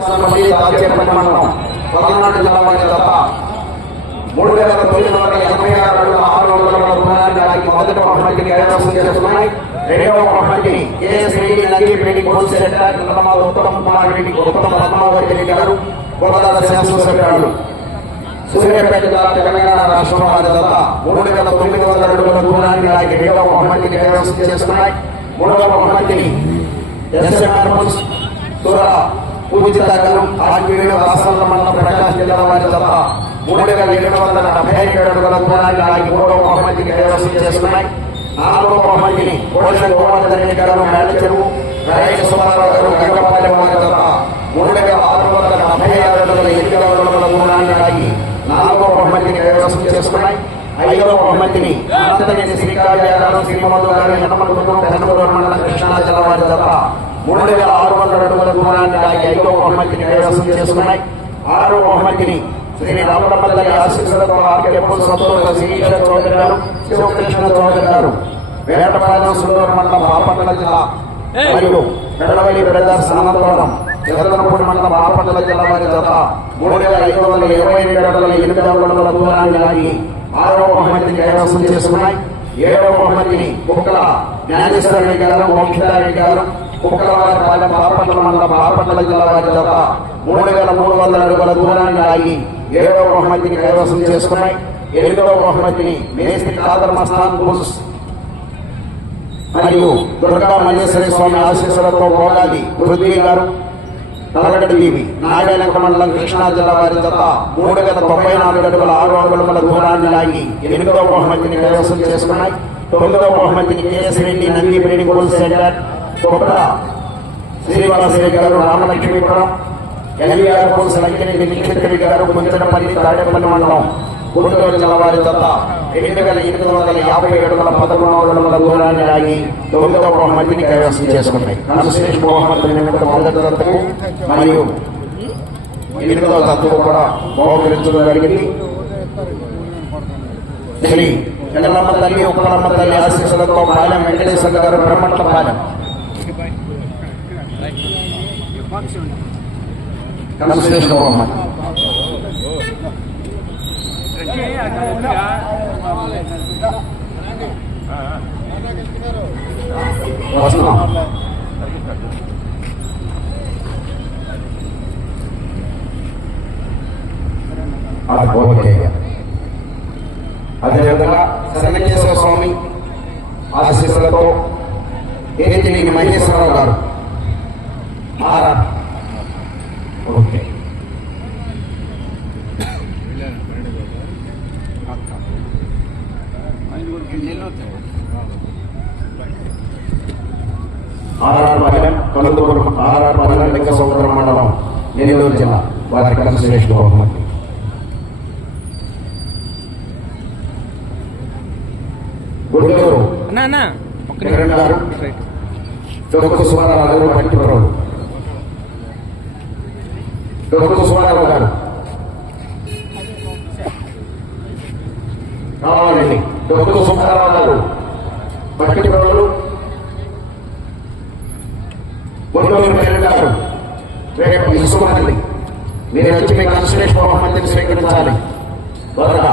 దాచేపల్లి మండలం పల్నాడు జిల్లా వారి జత 3,986 అడుగుల 600 దూరానికి మొదటి బహుమతిని కైవసం చేసుకున్నాయి. రెండవ బహుమతిని KS Reddy Nagireddy gold centre Nirmal Uttam Kumar Reddy Uttam Padmavathi Reddy గారు కోదాడ శాసనసభ్యులు సూర్యాపేట జిల్లా తెలంగాణ రాష్ట్రం వారి జత 3,900 అడుగుల దూరానికి రెండవ బహుమతిని కైవసం చేసుకున్నాయి. మూడవ బహుమతిని ఎస్ఎంఆర్ సూర పూజిత గారు ఆర్మీలో రాష్ట్రాల మండలం ప్రకాశం జిల్లా వారి జత 3,777 అడుగుల దూరానికి మూడవ బహుమతిని కైవసం చేసుకున్నాయి. నాలుగవ బహుమతిని కోశం గోవర్ధన్ రెడ్డి గారు మేళచెరువు రైతు సుబ్బారావు గారు గంగపాలెం వారి జత 3,676 అడుగుల 8 అడుగుల దూరానికి నాలుగవ బహుమతిని కైవసం చేసుకున్నాయి. ఐదవ బహుమతిని అనంతగిరి శ్రీకాళయ్య గారు శ్రీమధు గారు ఎన్నమల మండలం కృష్ణా జిల్లా వారి జత 3,600 అడుగుల దూరానికి ఐదవ బహుమతిని కైవసం చేసుకున్నాయి. ఆరవ బహుమతిని శ్రీ రామరమల్లి ఆశీస్సులతో ఆర్కెప్పుడు సంతోష శ్రీకృష్ణ చౌదరి గారు శివకృష్ణ చౌదరి గారు వేటపాలెం సుందూరు మండలం బాపట్ల జిల్లా మరియు పెడవల్లి బ్రదర్స్ అనంతపురం జగదనపూడి మండలం బాపట్ల జిల్లా వారి జత 3,522 అడుగుల 8 అడుగుల దూరానికి ఆరవ బహుమతిని కైవసం చేసుకున్నాయి. ఏడవ బహుమతిని కుక్కల జ్ఞానేశ్వర రెడ్డి గారు మోక్షారెడ్డి గారు కుక్కలవారిపాలెం బాపట్ల మండలం బాపట్ల జిల్లా వారి జత 3,300 అడుగుల దూరానికి ఏడవ బహుమతిని కైవసం చేసుకున్నాయి. ఎనిమిదవ బహుమతిని మేస్త్రి ఖాదర్ మస్తాన్ బుల్స్ మరియు దుర్గా మల్లేశ్వర స్వామి ఆశీస్సులతో భోగాది పృథ్వీ గారు తలగడి బీవి నాగేలంక మండలం కృష్ణా జిల్లా వారి జత 3,94 అడుగుల 6 అడుగుల దూరానికి ఎనిమిదవ బహుమతిని కైవసం చేసుకున్నాయి. తొమ్మిదవ బహుమతిని KS Reddy Nandireddy gold centre Kobbara Srinivasareddy గారు రామలక్ష్మీపురం ఎల్వీఆర్ కోల్స్ లంకిరెడ్డి నిఖితరెడ్డి గారు కుంచనపల్లి తాడేపల్లి మండలం గుంటూరు జిల్లా వారి జత 2,850 అడుగుల 11 అడుగుల దూరానికి తొమ్మిదవ బహుమతిని కైవసం చేసుకున్నాయి. కన్సలేషన్ బహుమతుల నిమిత్తం మొదటి జతకు మరియు ఎనిమిదవ జతకు కూడా బహుకరించడం జరిగింది. శ్రీ ఎల్లమ్మ తల్లి ఉప్పలమ్మ తల్లి ఆశీస్సులతో పాలెం వెంకటేశ్వర గారు బ్రహ్మట్ల పాలెం కన్సలేషన్ బహుమతి వస్తున్నాం. అదేవిధంగా శరణకేశ్వర స్వామి ఆశీస్సులతో ఏతినేని మహేశ్వరరావు గారు ఓకే ఆర్ఆర్ లింగ సముద్రం మండలం నెల్లూరు జిల్లా వారి కన్సలేషన్ బహుమతి. గుంటూరు కిరణ్ గారు డొక్కు సుబ్బారావు గారు పట్టిపురం డొక్కు సుబ్బారావు గారు కావాలండి డొక్కు సుబ్బారావు గారు పట్టిపురం గుంటూరు కిరణ్ గారు రేపు ఇసుమంది మీరు వచ్చి మీ కన్సలేషన్ బహుమతిని స్వీకరించాలి. త్వరగా